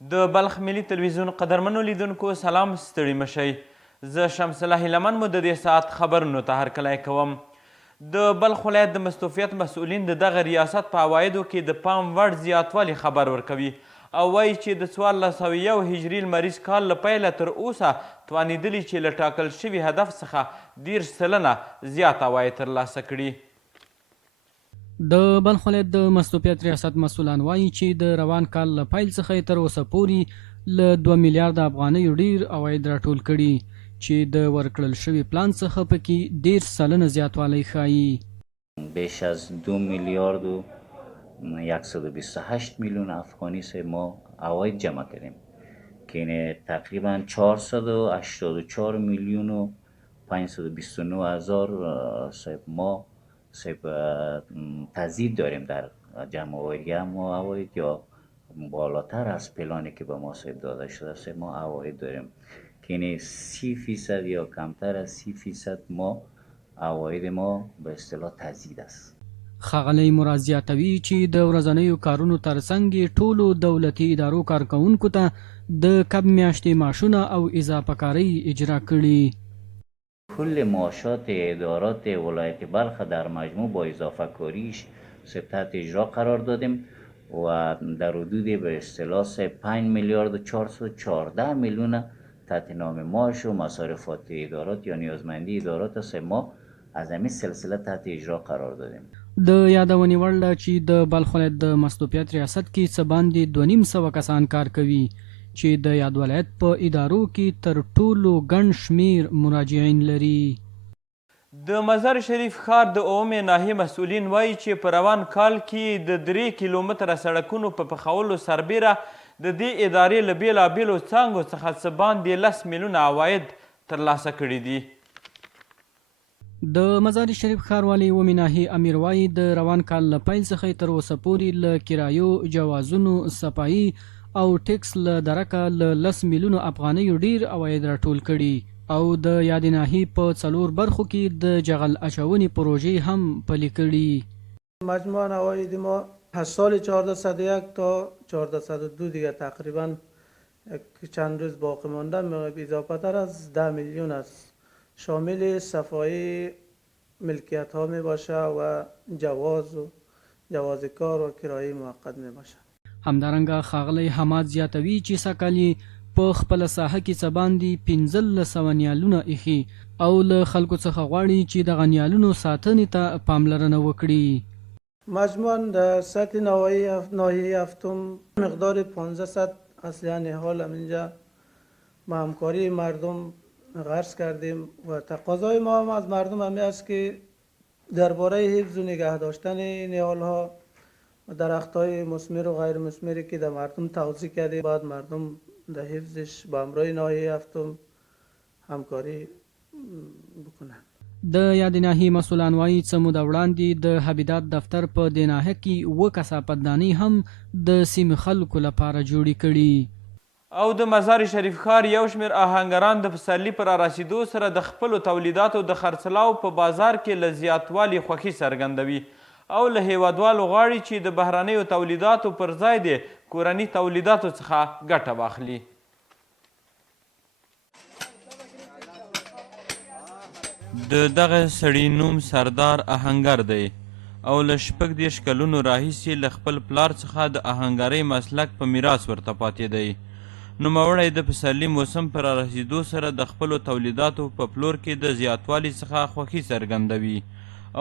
د بلخ ملي تلویزیون قدرمنو لیدونکو سلام، ستړي مشئ. زه شمس الله هیلمن مو د دې ساعت خبرونو ته هرکلی کوم. د بلخ ولایت د مستوفیت مسؤلین د دغه ریاست په عوایدو کې د پام وړ زیاتوالي خبر ورکوي او وایي چې د 1401 هجري لمریز کال له پیله تر اوسه توانېدلي چې له ټاکل شوي هدف څخه 10 سلنه زیات عواید ترلاسه کړي. د بلخ ولایت د مستوفیت ریاست مسؤلان وایي چې د روان کال له پیل څخه تر اوسه پورې له 2 میلیارده افغانیو ډیر عواید راټول کړي چې د ورکړل شوي پلان څخه پکې 10 سلنه زیاتوالی ښایي. بیش از 2 میلیارد و 128 میلیون افغانی سے ما عواید جمع کردیم که تقریبا 484 میلیون و 529 هزار ما تزیید داریم در جمع آوری ما عواید یا بالاتر از پلانی که به ما داده شده است ما عواید داریم که یعنی 30% یا کمتر از 30% ما عواید ما به اصطلاح تزیید است. ښاغلی مراد زیاتوي چې د ورځنیو کارونو ترڅنګ یې ټولو دولتي ادارو کارکوونکو ته د کب میاشتې معاشونه او اضافه کارۍ اجرا کړي. کل معاشات ادارات ولایت بلخ در مجموع با اضافه کاریش تحت اجرا قرار دادیم و در حدود به اصطلاح 5 میلیارد و 414 میلیون تحت نام معاش و مصارفات ادارات یا نیازمندی ادارات است ما از همین سلسله تحت اجرا قرار دادیم. د یادونې وړ ده چې د بلخ ولایت د مستوفیت ریاست کې څه باندې 2,500 کسان کار کوي چې د یاد ولایت په ادارو کې تر ټولو ګڼ شمیر مراجعین لري. د مزار شریف ښار د اومې ناحیې مسؤلین وایي چې په روان کال کې د 3 کیلومتره سړکونو په پخولو سربیره د دې ادارې له بېلابېلو څانګو څخه څه باندې 10 میلیونه عواید ترلاسه کړي دي. د مزار شریف ښاروالۍ اومې ناحیې امیر وایي د روان کال له پیل څخه تر اوسه پورې له کرایو، جوازونو، صفایي او ټکس له درکه له 10 میلیونو افغانیو ډیر عواید راټول کړي او د یادې ناحیې په 4 برخو کې د جغل اچونې پروژې هم پلي کړي. مجموعاً عواید ما از سال 1401 تا 1402 دیگه تقریبا چند روز باقی مانده اضافه تر از 10 میلیون است. شامل صفایی ملکیت ها می باشه و جواز کار و کرایه موقت می باشه. همدارنګه ښاغلی حماد زیاتوي چې سږکال یې په خپله ساحه کې څه باندې 1500 نیالونه ایښي او له خلکو څخه غواړي چې دغه نیالونو ساتنې ته پاملرنه وکړي. مجموعاً در سطح ناحیه هفتم مقدار 1500 است. یعنی حال اینجا ما همکاری مردم غرض کردیم و تقاضای ما هم از مردم همی است که درباره حفظ و نگه داشتن نیال ها و درخت های مثمر و غیر مثمری که در مردم توزیع کردیم باید مردم در حفظش با همراه ناحیه هفتم همکاری بکنن. د یادې ناحیې مسؤلان وایي څه موده وړاندې د حبیدات دفتر په دې ناحیه کې 2 کثافاتدانۍ هم د سیمې خلکو لپاره جوړې کړي. او د مزار شریف ښار یو شمېر آهنګران د پسرلي په رارسېدو سره د خپلو تولیداتو د خرڅلاو په بازار کې له زیاتوالي خوښي څرګندوي او له هیوادوالو غواړي چې د بهرنیو تولیداتو پر ځای د کورني تولیداتو څخه ګټه واخلي. د دغه سړي نوم سردار آهنګر دی او له 36 کلونو راهیسې له خپل پلار څخه د آهنګرۍ مسلک په میراث ورته پاتې دی. نوموړی د پسرلي موسم په رارسېدو سره د خپلو تولیداتو په پلور کې د زیاتوالي څخه خوښي څرګندوي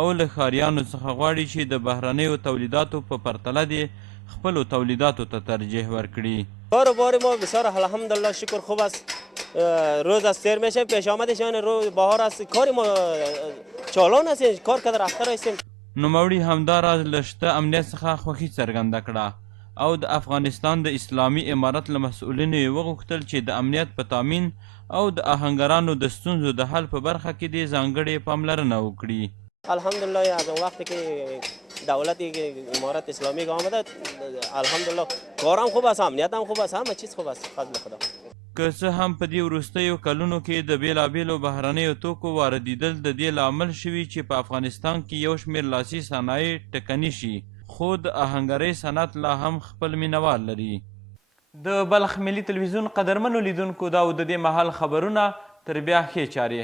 او له ښاریانو څخه غواړي چې د بهرنیو تولیداتو په پرتله د خپلو تولیداتو ته ترجیح ورکړي. کاروبار ما بسیار الحمدلله شکر خوب است. روز از سیر میشه پیش آمدشان روز بهار است کار ما چالان است کار که در اختر هستیم. نوموړي همداراز له شته امنیت څخه خوښي څرګنده کړه او د افغانستان د اسلامي امارت له مسؤلینو یې وغوښتل چې د امنیت په تامین او د آهنګرانو د ستونزو د حل په برخه کې دې ځانګړې پاملرنه وکړي. الحمدلله از وقتی که دولت امارت اسلامی آمده الحمدلله کارم خوب است، امنیت هم خوب است، همه چیز خوب است فضل خدا. که څه هم په دې وروستیو کلونو کې د بېلابېلو بهرنیو توکو واردېدل د دې لامل شوي چې په افغانستان کې یو شمېر لاسي صنایع ټکني شي، خو د آهنګرۍ صنعت لا هم خپل مینوال لري. د بلخ ملي تلویزیون قدرمنو لیدونکو دا و د دې مهال خبرونه تر بیا ښې چارې.